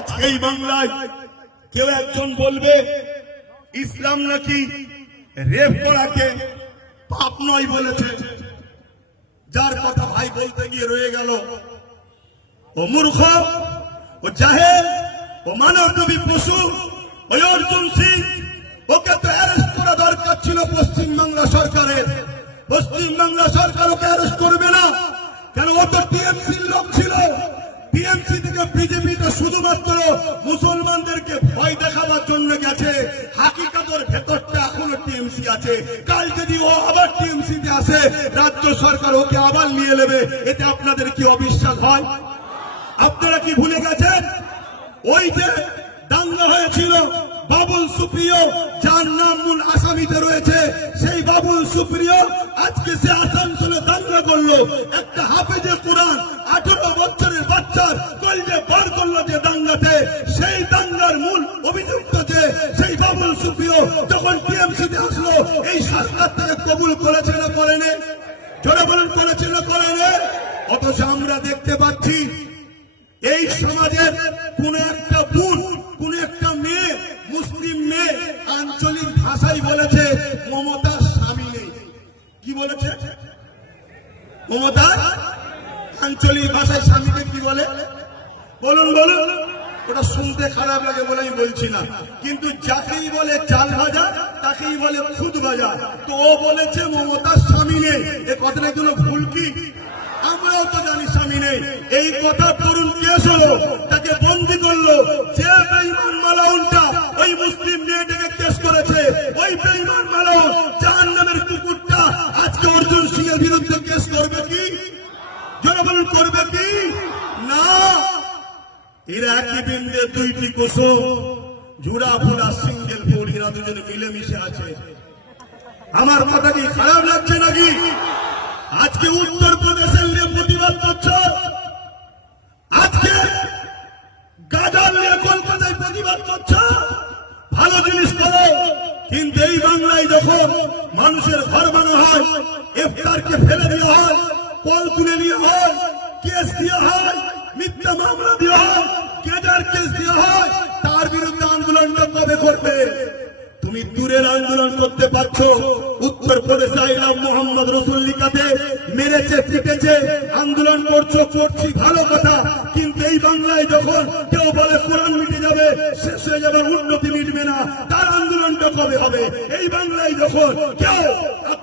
আজকে এই বাংলায় কেউ একজন বলবে ইসলাম নাকি রেপ করাকে পাপ নয় বলেছে, যার কথা ভাই বলতে গিয়ে রয়ে গেল। ও মূর্খ, ও জাহেল, ও মানবী পশু, ওই অর্জুন সিং, ওকে তো অ্যারেস্ট করা দরকার ছিল পশ্চিমবাংলা সরকারের। পশ্চিমবাংলা সরকার ওকে অ্যারেস্ট করবে না, কেন? ও তো টিএমসির লোক ছিল। টিএমসি থেকে বিজেপিতে শুধুমাত্র মুসলমানদেরকে ভয় দেখাবার জন্য গেছে। হাকিকাতের ভেতরটা এখনো টিএমসি আছে। কাল যদি ও আবার টিএমসিতে আসে, রাজ্য সরকার ওকে আবার নিয়ে নেবে। এতে আপনাদের কি অবিশ্বাস হয়? আপনারা কি ভুলে গেছেন ওই যে দাঙ্গা হয়েছিল বাবুল সুপ্রিয়, যার নাম মূল আসামিতে রয়েছে? সেই বাবুল সুপ্রিয় আজকে সে আসানসোলে দাঙ্গা করলো। একটা হাফেজে কোরআন 18 বছরের বাচ্চার কলজে বার করলো যে দাঙ্গাতে। সেই দাঙ্গার মূল অভিযুক্ত যে সেই বাবুল সুপ্রিয় যখন টিএমসিতে আসলো, এই সরকার থেকে কবুল করেছে না করেনি? জোরে বলুন, করেছে না করেনি? অথচ আমরা দেখতে পাচ্ছি এই সমাজের কোন একটা বোন, কোন একটা মেয়ে, মুসলিম মেয়ে আঞ্চলিক ভাষায় বলেছে মমতার স্বামী নেই। কি বলেছে? মমতা আঞ্চলিক ভাষায় স্বামীকে কি বলে? বলুন বলুন। ওটা শুনতে খারাপ লাগে বলে আমি বলছি না, কিন্তু যাকেই বলে চাল ভাজা তাকেই বলে খুদ ভাজা। তো ও বলেছে মমতার স্বামী নেই। এ কথাটা কোনো ভুল কি? আমরাও তো জানি স্বামী নেই। এই কথা তরুণ কেস হলো, তাকে বন্দি করলো। যে বেঈমান মালাউনটা ওই মুসলিম মেয়েটাকে কেস করেছে, ওই বেঈমান মালাউন জাহান্নামের কুকুরটা আজকে অর্জুন সিং এর বিরুদ্ধে কেস করবে কি? জোরে বলুন, করবে কি? না। এরা একই বিন্দে দুইটি কোষো, জুড়া ফুড়া সিঙ্গেল ফুল, এরা দুজনে মিলেমিশে আছে। আমার কথা কি খারাপ লাগছে নাকি? আজকে উত্তরপ্রদেশের নিয়ে প্রতিবাদ করছ, আজকে গাজার নিয়ে কলকাতায় প্রতিবাদ করছ। ভালো জিনিস করো, কিন্তু এই বাংলায় যখন মানুষের ঘর বানা হয়, ইফতারকে ফেলে দেওয়া হয়, কল তুলে নেওয়া হয়, কেস দেওয়া হয়, মিথ্যা মামলা দেওয়া হয়, গেজার কেস দেওয়া হয়, তার বিরুদ্ধে আন্দোলনটা কবে করবে? তুমি দূরের আন্দোলন করতে পারছো, উত্তরপ্রদেশে আইলাম মোহাম্মদ রসুল লিখাতে মেরেছে পিটেছে, আন্দোলন করছো, করছি, ভালো কথা। কিন্তু এই বাংলায় যখন কেউ বলে কোরআন মিটে যাবে, শেষ হয়ে যাবে, উন্নতি মিটবে না, তার আন্দোলনটা কবে হবে? এই বাংলায় যখন কেউ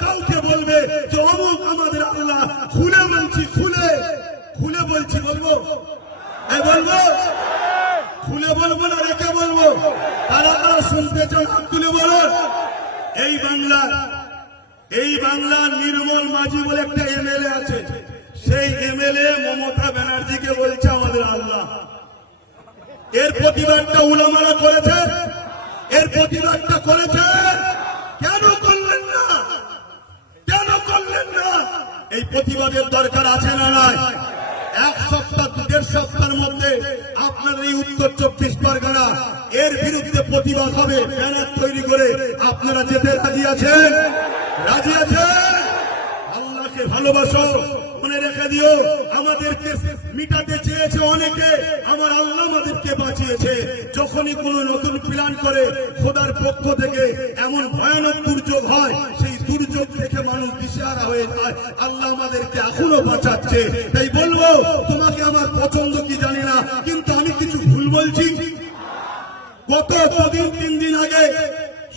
কাউকে বলবে যে অমুক আমাদের আল্লাহ, খুলে বলছি, খুলে খুলে বলছি, বলবো বলবো খুলে বলবো না রেখে বলবো? তারা তারা শুনতে চান, হাত তুলে বলুন। এই বাংলার নির্মল মাঝি বলে একটা এমএলএ আছে, সেই এমএলএ মমতা ব্যানার্জিকে বলছে আমাদের আল্লাহ। এর প্রতিবাদটা উলামারা করেছে, এর প্রতিবাদটা করেছে। কেন করলেন না? কেন করলেন না? এই প্রতিবাদের দরকার আছে না নাই? এক সপ্তাহ 1.5 সপ্তাহের মধ্যে আপনার এই উত্তর 24 পরগনা এর বিরুদ্ধে প্রতিবাদ হবে। ব্যানার তৈরি করে আপনারা যেতে রাজি আছেন? রাজি আছেন? আল্লাহকে ভালোবাসো, মনে রেখে দিও, আমাদেরকে মিটাতে চেয়েছে অনেকে, আমার আল্লাহ আমাদেরকে বাঁচিয়েছে। যখনই কোনো নতুন প্ল্যান করে খোদার পক্ষ থেকে এমন ভয়ানক দুর্যোগ হয়, সেই দুর্যোগ থেকে মানুষ দিশেহারা হয়ে যায়। আল্লাহ আমাদেরকে এখনো বাঁচাচ্ছে। তাই বলবো, তোমাকে আমার পছন্দ কি জানি না, কিন্তু আমি কিছু ভুল বলছি? গত 3 দিন আগে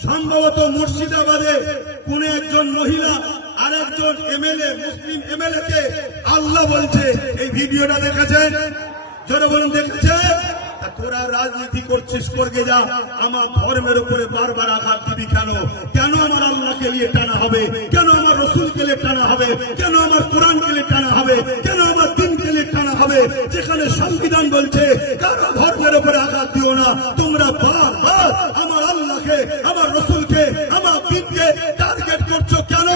সম্ভবত মুর্শিদাবাদে কোন একজন মহিলা আরেকজন এমএলএ, মুসলিম এমএলএ কে আল্লাহ বলছে। এই ভিডিওটা দেখেছেন? জোরে বলুন, দেখেছেন? তোরা রাজনীতি করছিস, করবে যা, আমার ধর্মের উপরে বারবার আঘাত দিবি কেন? কেন আমার আল্লাহকে নিয়ে টানা হবে? কেন আমার রসুলকে নিয়ে টানা হবে? কেন আমার কোরআনকে নিয়ে টানা হবে? কেন আমার দিনকে নিয়ে টানা হবে? যেখানে সংবিধান বলছে কারো ধর্মের উপরে আঘাত দিও না। তোমরা বারবার আমার আল্লাহকে, আমার রসুলকে, আমার দিনকে টার্গেট করছো কেন?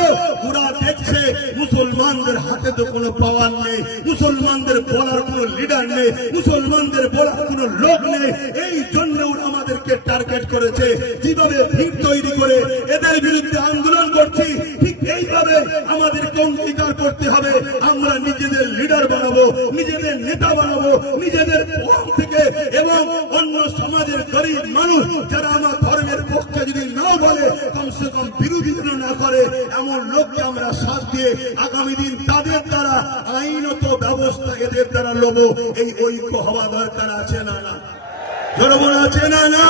ওরা দেখছে মুসলমানদের হাতে তো কোনো পাওয়ার নেই, মুসলমানদের বলার কোনো লিডার নেই, মুসলমানদের বলার কোনো লোক নেই। এই জন্য ওরা আমাদেরকে টার্গেট করেছে। যেভাবে ভিড় তৈরি করে এদের বিরুদ্ধে আন্দোলন করছি, ঠিক এইভাবে আমাদেরকে অঙ্গীকার করতে হবে। আমরা নিজেদের লিডার বানাবো, নিজেদের নেতা বানাবো, নিজেদের পথ থেকে এবং অন্য সমাজের গরিব মানুষ যারা আমার ধর্মের পক্ষে যদি না বলে কমসে কম বিরোধী যেন না করে এমন লোককে আমরা সাথ দিয়ে আগামী দিন তাদের দ্বারা আইনত ব্যবস্থা এদের দ্বারা লোব এই ঐক্য হওয়া দরকার আছে না না জনগণ আছে না না